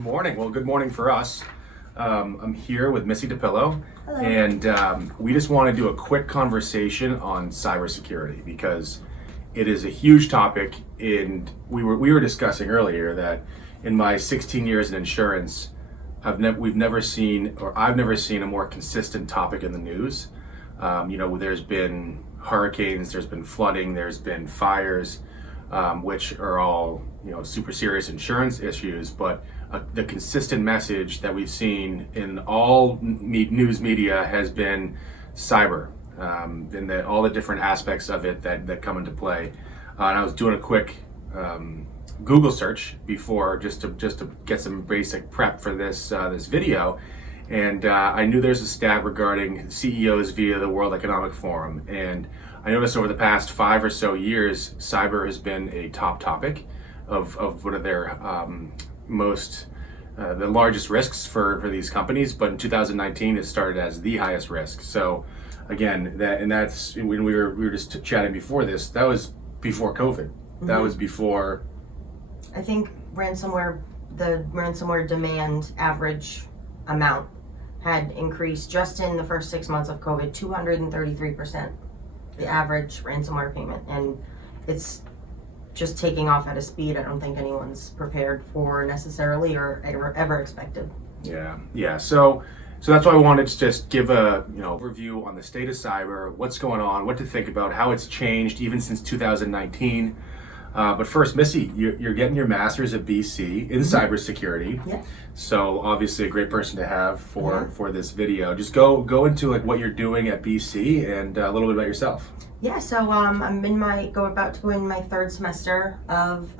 Morning. Well, good morning for us. I'm here with Missy DePillo, Hello. and we just want to do a quick conversation on cybersecurity because it is a huge topic. And we were discussing earlier that in my 16 years in insurance, I've never seen a more consistent topic in the news. There's been hurricanes, there's been flooding, there's been fires, which are all super serious insurance issues, but the consistent message that we've seen in all news media has been cyber, and all the different aspects of it that come into play. And I was doing a quick Google search before just to get some basic prep for this video, and I knew there's a stat regarding CEOs via the World Economic Forum, and I noticed over the past 5 or so years, cyber has been a top topic of one of their the largest risks for these companies. But in 2019, it started as the highest risk. So again, that's when we were just chatting before this. That was before COVID. Mm-hmm. That was before. I think the ransomware demand average amount had increased just in the first 6 months of COVID, 233%. The average ransomware payment, and it's just taking off at a speed I don't think anyone's prepared for necessarily or ever expected. Yeah. So that's why I wanted to just give a overview on the state of cyber, what's going on, what to think about, how it's changed even since 2019. But first, Missy, you're getting your master's at BC in cybersecurity. Yeah. So obviously a great person to have for this video. Just go into what you're doing at BC and a little bit about yourself. Yeah. So I'm about to go in my third semester of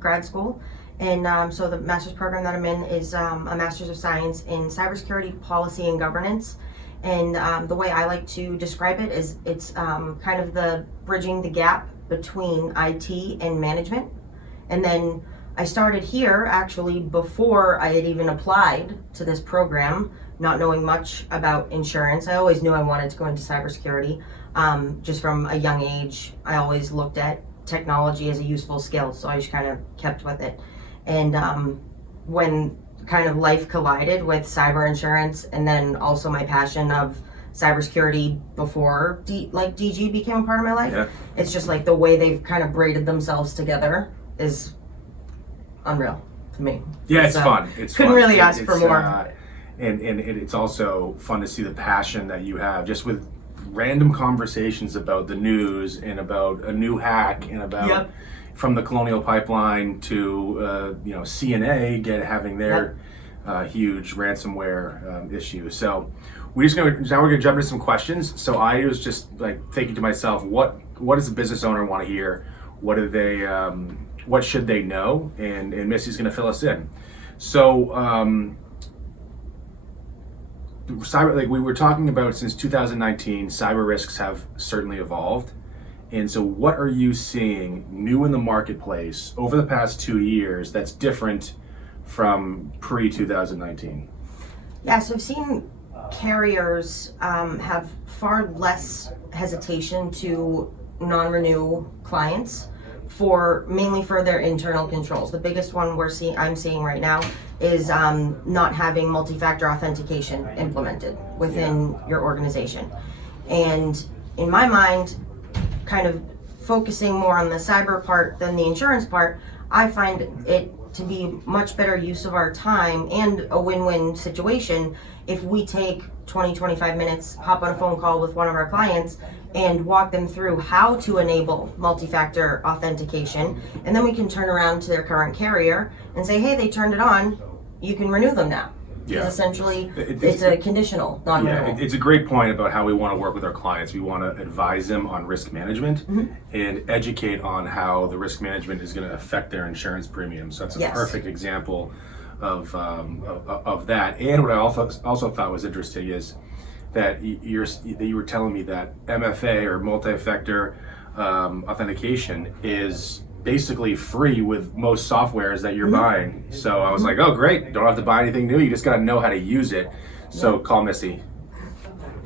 grad school, and so the master's program that I'm in is a Master's of Science in Cybersecurity Policy and Governance. And the way I like to describe it is it's kind of the bridging the gap between IT and management. And then I started here actually before I had even applied to this program, not knowing much about insurance. I always knew I wanted to go into cybersecurity. Just from a young age, I always looked at technology as a useful skill, so I just kind of kept with it. And when kind of life collided with cyber insurance and then also my passion of cybersecurity before DG became a part of my life. Yeah. It's just like the way they've kind of braided themselves together is unreal to me. Yeah, it's fun. It's couldn't fun. Really ask for more. And it's also fun to see the passion that you have just with random conversations about the news and about a new hack and about from the Colonial Pipeline to CNA having their huge ransomware issue. So we're gonna jump into some questions. So I was just thinking to myself, what does a business owner want to hear? What do they? What should they know? And Missy's gonna fill us in. So cyber, like we were talking about, since 2019, cyber risks have certainly evolved. And so what are you seeing new in the marketplace over the past 2 years that's different from pre-2019? Yeah, so I've seen carriers have far less hesitation to non-renew clients mainly for their internal controls. The biggest one I'm seeing right now is not having multi-factor authentication implemented within your organization. And in my mind, kind of focusing more on the cyber part than the insurance part, I find it to be much better use of our time and a win-win situation if we take 20-25 minutes, hop on a phone call with one of our clients and walk them through how to enable multi-factor authentication, and then we can turn around to their current carrier and say, hey, they turned it on, you can renew them now. Yeah. Essentially, it's a conditional non-renewal. Yeah, it's a great point about how we want to work with our clients. We want to advise them on risk management and educate on how the risk management is going to affect their insurance premiums. So that's a perfect example of that. And what I also thought was interesting is that you were telling me that MFA, or multi-factor authentication, is basically free with most softwares that you're buying. So I was like, oh great, don't have to buy anything new, you just got to know how to use it. So call Missy,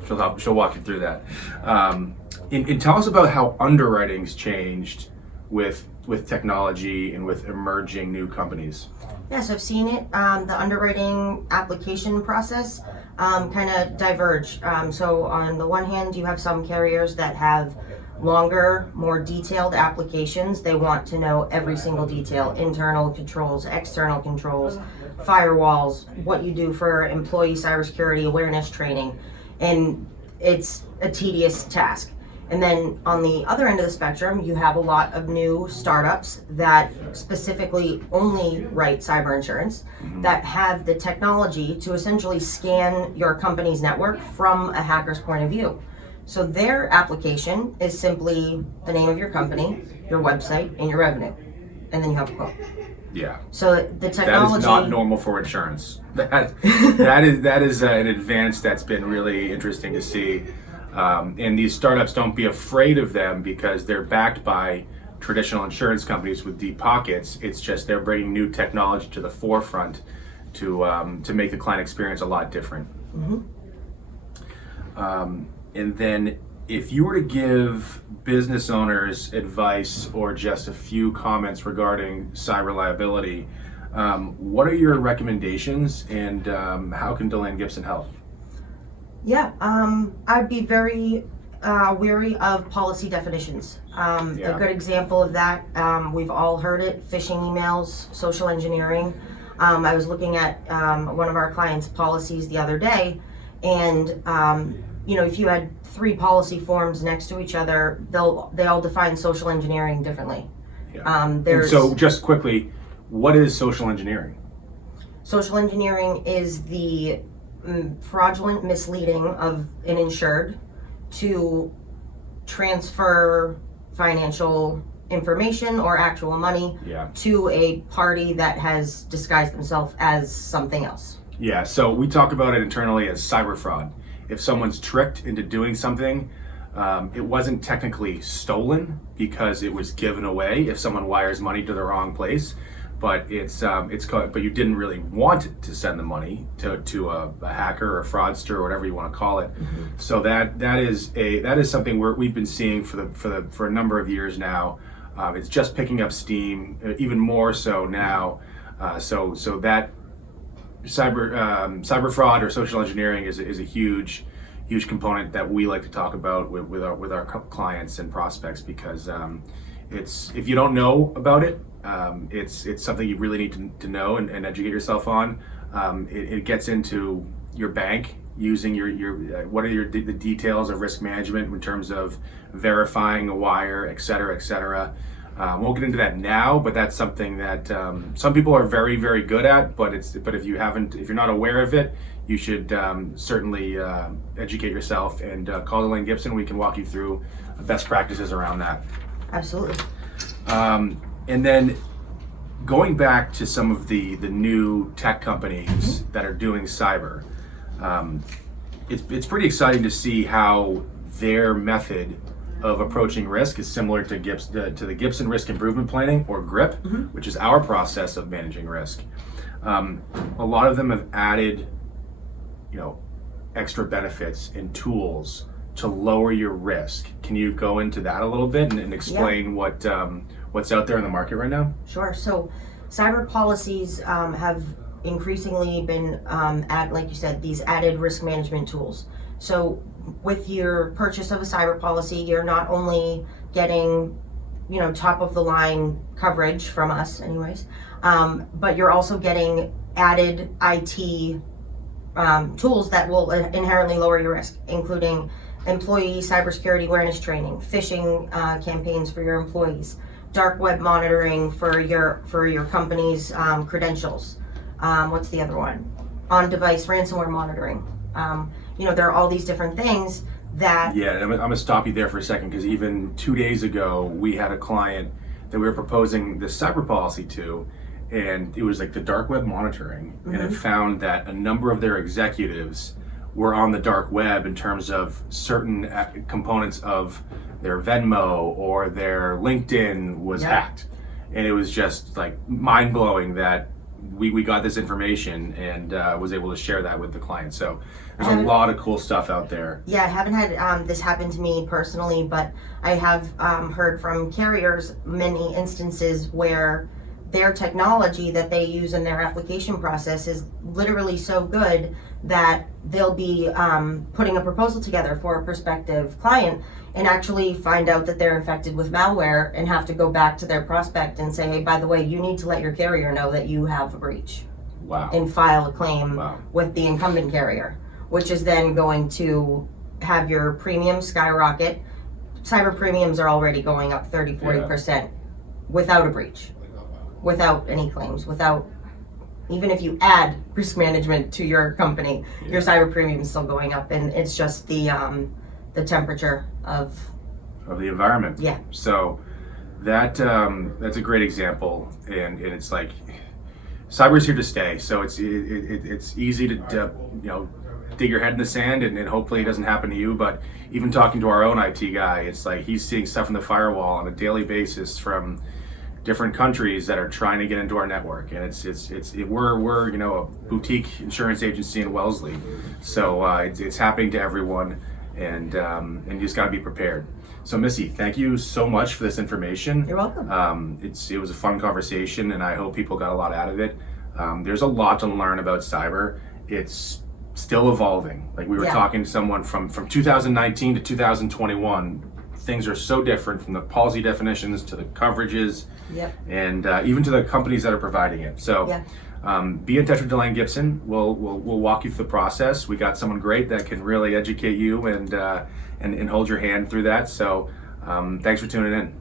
she'll walk you through that. And tell us about how underwriting's changed with technology and with emerging new companies. Yes, I've seen it. The underwriting application process kind of diverge. So on the one hand, you have some carriers that have longer, more detailed applications. They want to know every single detail: internal controls, external controls, firewalls, what you do for employee cybersecurity awareness training, and it's a tedious task. And then on the other end of the spectrum, you have a lot of new startups that specifically only write cyber insurance, that have the technology to essentially scan your company's network from a hacker's point of view. So their application is simply the name of your company, your website, and your revenue. And then you have a quote. Yeah. So the technology... That is not normal for insurance. That is an advance that's been really interesting to see. And these startups, don't be afraid of them because they're backed by traditional insurance companies with deep pockets. It's just they're bringing new technology to the forefront to make the client experience a lot different. And then if you were to give business owners advice or just a few comments regarding cyber liability, what are your recommendations, and how can DeLane Gibson help? Yeah, I'd be very wary of policy definitions. A good example of that, we've all heard it: phishing emails, social engineering. I was looking at one of our clients' policies the other day, and if you had 3 policy forms next to each other, they all define social engineering differently. Yeah. And so, just quickly, what is social engineering? Social engineering is the fraudulent misleading of an insured to transfer financial information or actual money to a party that has disguised themselves as something else. Yeah, so we talk about it internally as cyber fraud. If someone's tricked into doing something, it wasn't technically stolen because it was given away if someone wires money to the wrong place, but it's called, but you didn't really want to send the money to a hacker or a fraudster or whatever you want to call it. So that is something we've been seeing for a number of years now. It's just picking up steam, even more so now. So that cyber fraud or social engineering is a huge component that we like to talk about with our clients and prospects, because it's, if you don't know about it, it's something you really need to know and educate yourself on. It gets into your bank using your what are the details of risk management in terms of verifying a wire, et cetera, et cetera. Won't get into that now, but that's something that some people are very, very good at. But if you're not aware of it, you should certainly educate yourself and call DeLane Gibson. We can walk you through best practices around that. Absolutely. And then going back to some of the new tech companies that are doing cyber, it's pretty exciting to see how their method of approaching risk is similar to the Gibson Risk Improvement Planning, or GRIP, which is our process of managing risk. A lot of them have added, extra benefits and tools to lower your risk. Can you go into that a little bit and explain what's out there in the market right now? Sure. So cyber policies have increasingly been, like you said, these added risk management tools. So with your purchase of a cyber policy, you're not only getting, top of the line coverage from us anyways, but you're also getting added IT tools that will inherently lower your risk, including employee cybersecurity awareness training, phishing campaigns for your employees, dark web monitoring for your company's credentials. What's the other one? On-device ransomware monitoring. There are all these different things that... Yeah, I'm going to stop you there for a second, because even 2 days ago, we had a client that we were proposing this cyber policy to, and it was like the dark web monitoring, and it found that a number of their executives were on the dark web in terms of certain components of their Venmo or their LinkedIn was hacked. And it was just like mind-blowing that we got this information and was able to share that with the client. So there's a lot of cool stuff out there. Yeah, I haven't had this happen to me personally, but I have heard from carriers many instances where their technology that they use in their application process is literally so good that they'll be putting a proposal together for a prospective client and actually find out that they're infected with malware and have to go back to their prospect and say, hey, by the way, you need to let your carrier know that you have a breach. Wow. And file a claim Wow. with the incumbent carrier, which is then going to have your premiums skyrocket. Cyber premiums are already going up 30-40% without a breach, without any claims, without, even if you add risk management to your company, your cyber premium is still going up, and it's just the temperature of the environment. Yeah. So that's a great example, and it's like cyber's here to stay. So it's easy to dig your head in the sand and hopefully it doesn't happen to you. But even talking to our own IT guy, it's like he's seeing stuff in the firewall on a daily basis from different countries that are trying to get into our network, and we're a boutique insurance agency in Wellesley, so it's happening to everyone, and you just got to be prepared. So Missy, thank you so much for this information. You're welcome. It was a fun conversation, and I hope people got a lot out of it. There's a lot to learn about cyber. It's still evolving. Like we were talking to someone from 2019 to 2021. Things are so different, from the policy definitions to the coverages, and even to the companies that are providing it. So be in touch with Delane Gibson. We'll walk you through the process. We got someone great that can really educate you and hold your hand through that. So thanks for tuning in.